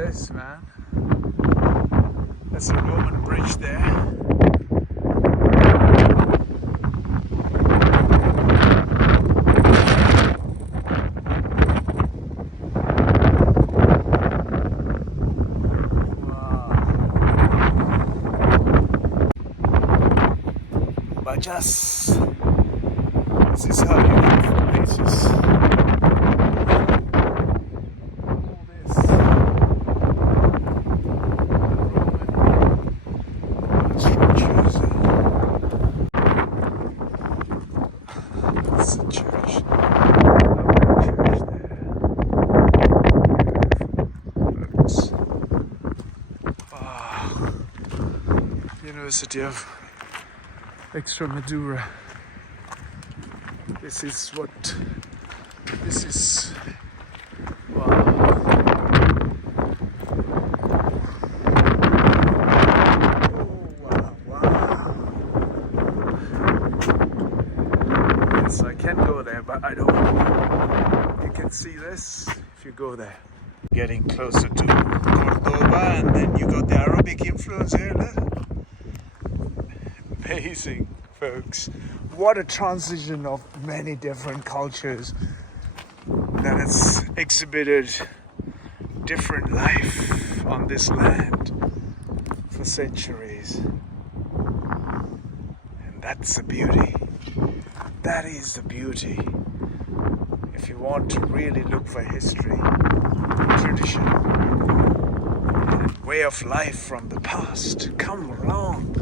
this, man. There's a Roman bridge there. Badajoz. This is how you live for places. All this Roman structures. That's a church. Church there. Boats. Wow. University of Extremadura. This is. Wow. Wow. Yes, I can go there, but I don't. You can see this if you go there. Getting closer to Cordoba, and then you got the Arabic influence here. Look. Amazing, folks. What a transition of many different cultures that has exhibited different life on this land for centuries. And that's the beauty. That is the beauty. If you want to really look for history, tradition, and way of life from the past, come along.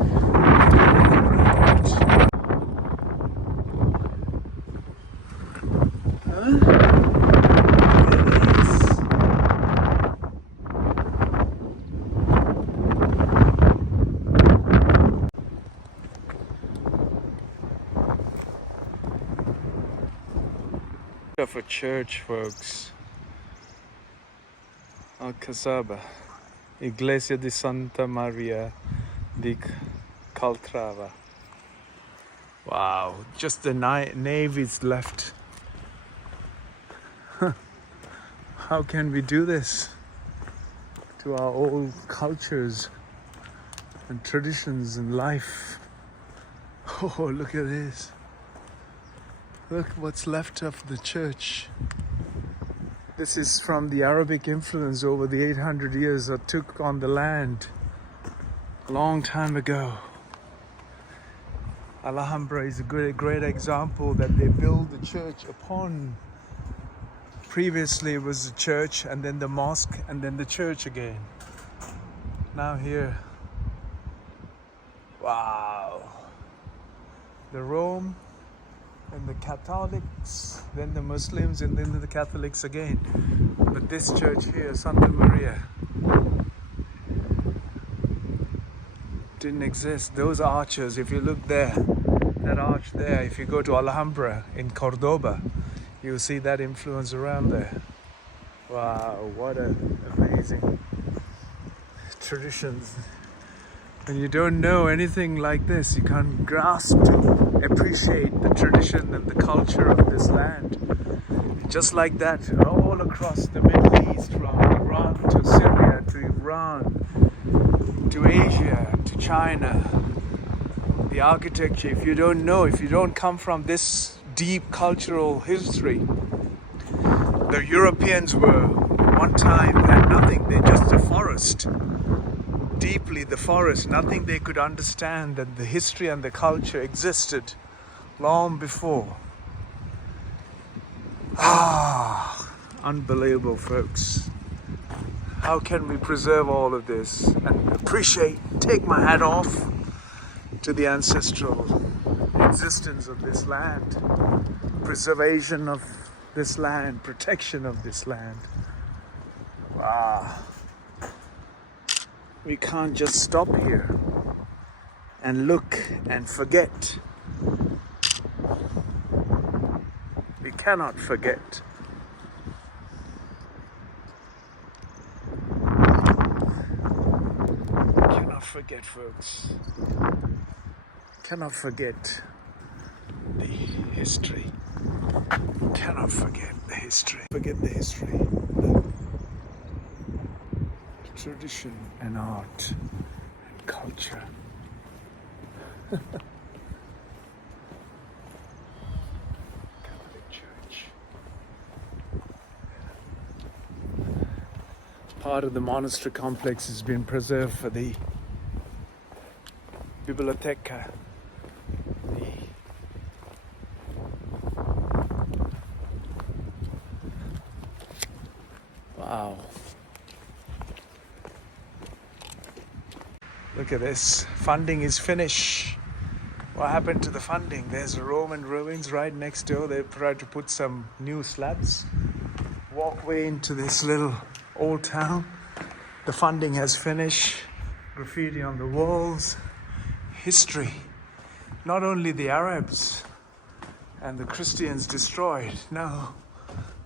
Of a church, folks. Alcazaba, Iglesia de Santa Maria di Calatrava. Wow, just the nave is left. How can we do this to our old cultures and traditions and life? Oh, look at this. Look what's left of the church. This is from the Arabic influence over the 800 years that took on the land a long time ago. Alhambra is a great example that they built the church upon. Previously it was the church, and then the mosque, and then the church again. Now here, wow, the Rome, and the Catholics, then the Muslims, and then the Catholics again. But this church here, Santa Maria, didn't exist. Those arches, if you look there, that arch there, if you go to Alhambra in Cordoba, you'll see that influence around there. Wow, what an amazing traditions. When you don't know anything like this, you can't grasp to appreciate the tradition and the culture of this land. Just like that, all across the Middle East, from Iran to Syria to Iran to Asia to China, the architecture, if you don't know, if you don't come from this deep cultural history, the Europeans were one time had nothing, they're just a forest. Deeply the forest, nothing they could understand that the history and the culture existed long before. Unbelievable, folks. How can we preserve all of this and appreciate, take my hat off to the ancestral existence of this land, preservation of this land, protection of this land. Wow. We can't just stop here and look and forget. We cannot forget. Cannot forget, folks. Cannot forget the history. Cannot forget the history. Forget the history. tradition and art and culture. Catholic Church. Part of the monastery complex has been preserved for the biblioteca. Wow. Look at this. Funding is finished. What happened to the funding? There's a Roman ruins right next door. They've tried to put some new slabs. Walkway into this little old town. The funding has finished. Graffiti on the walls. History. Not only the Arabs and the Christians destroyed. No,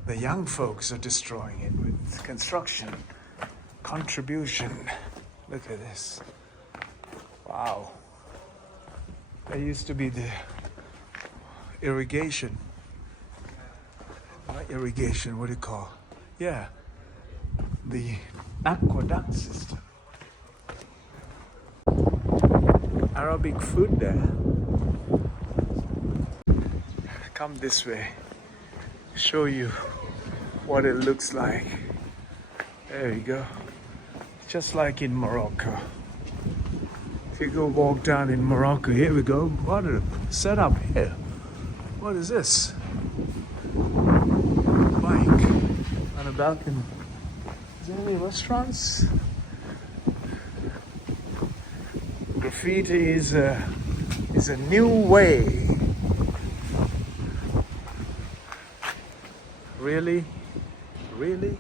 the young folks are destroying it with construction, contribution. Look at this. Wow. There used to be the irrigation. Not irrigation, what do you call? Yeah, the aqueduct system. Arabic food there. Come this way. Show you what it looks like. There you go. Just like in Morocco. If you go walk down in Morocco, here we go. What a setup here. What is this? Bike on a balcony. Is there any restaurants? Graffiti is a new way. Really? Really?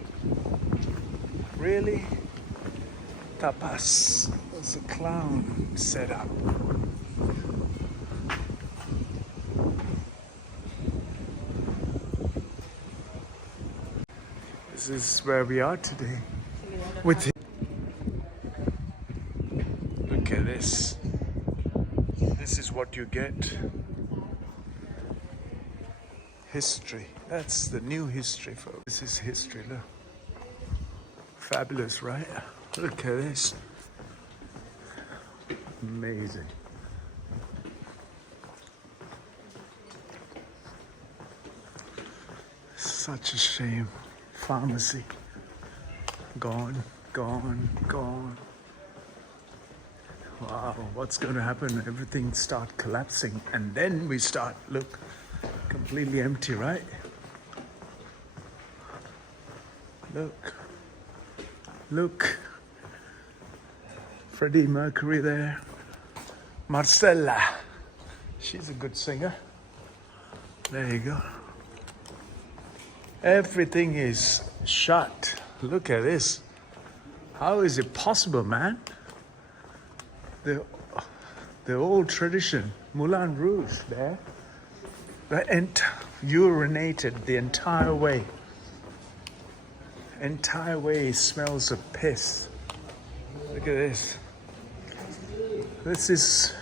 Really? Tapas. There's a clown set up. This is where we are today. With look at this. This is what you get. History. That's the new history, folks. This is history, look. Fabulous, right? Look at this. Amazing. Such a shame. Pharmacy. Gone, gone, gone. Wow, what's going to happen? Everything start collapsing and then we start, look, completely empty, right? Look. Look. Freddie Mercury there. Marcella. She's a good singer. There you go. Everything is shut. Look at this. How is it possible, man? The old tradition, Moulin Rouge there. Urinated the entire way. Entire way smells of piss. Look at this. This is.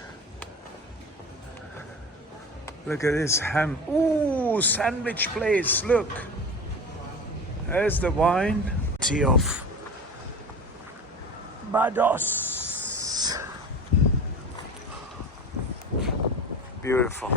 Look at this ham. Ooh, sandwich place. Look. There's the wine. Tea of Badajoz. Beautiful.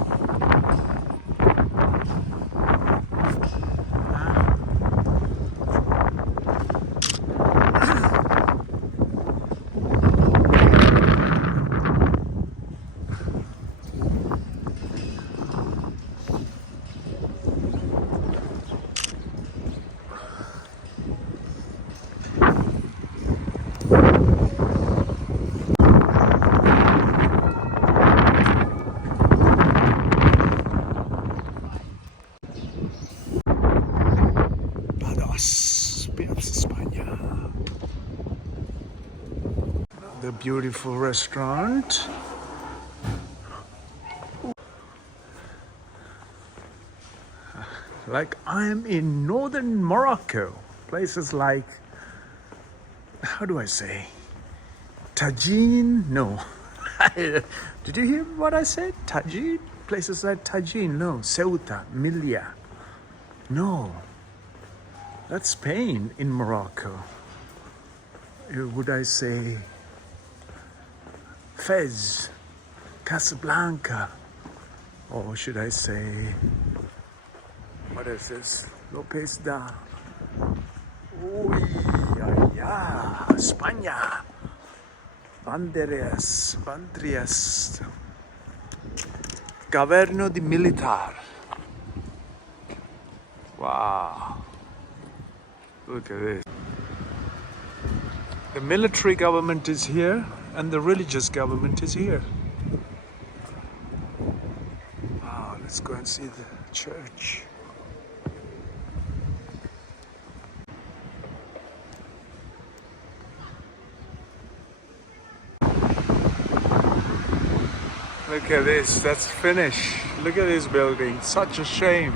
The beautiful restaurant. Like I'm in northern Morocco. Places like, how do I say? Tajin? No. Did you hear what I said? Tajin? Places like Tajin? No. Ceuta, Melilla. No. That's Spain in Morocco. would I say Fez, Casablanca, or should I say, what is this? Lopez da. Uy, allá, España. Banderas, Bandrias. Governo di Militar. Wow. Look at this. The military government is here and the religious government is here. Wow, let's go and see the church. Look at this, that's finished. Look at this building, such a shame.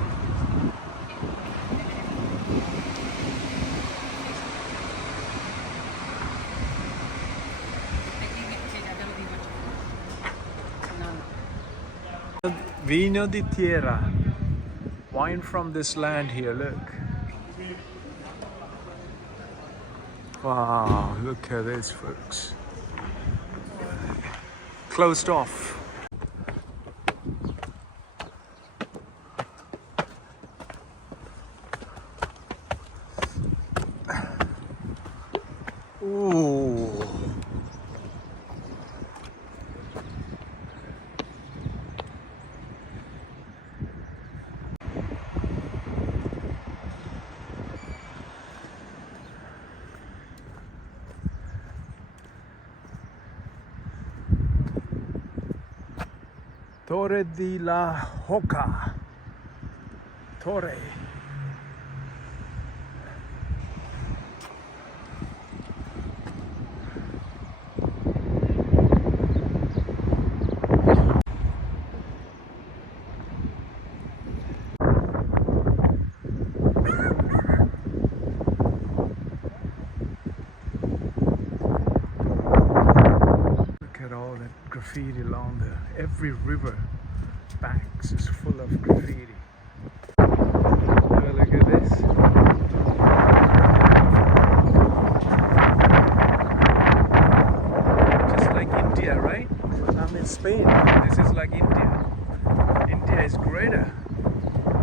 Vino di tierra, wine from this land here, look. Wow, look at this, folks. Closed off. Ooh. Torre di la Hoca. Torre. Graffiti along every river banks is full of graffiti. Oh, look at this. Just like India, right? I'm in Spain. This is like India. India is greater,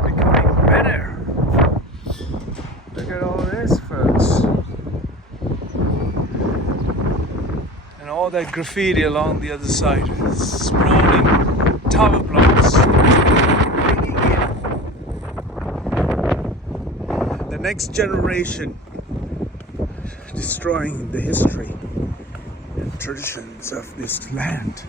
becoming better. Look at all this, folks. And all that graffiti along the other side, sprawling tower blocks, the next generation, destroying the history and traditions of this land.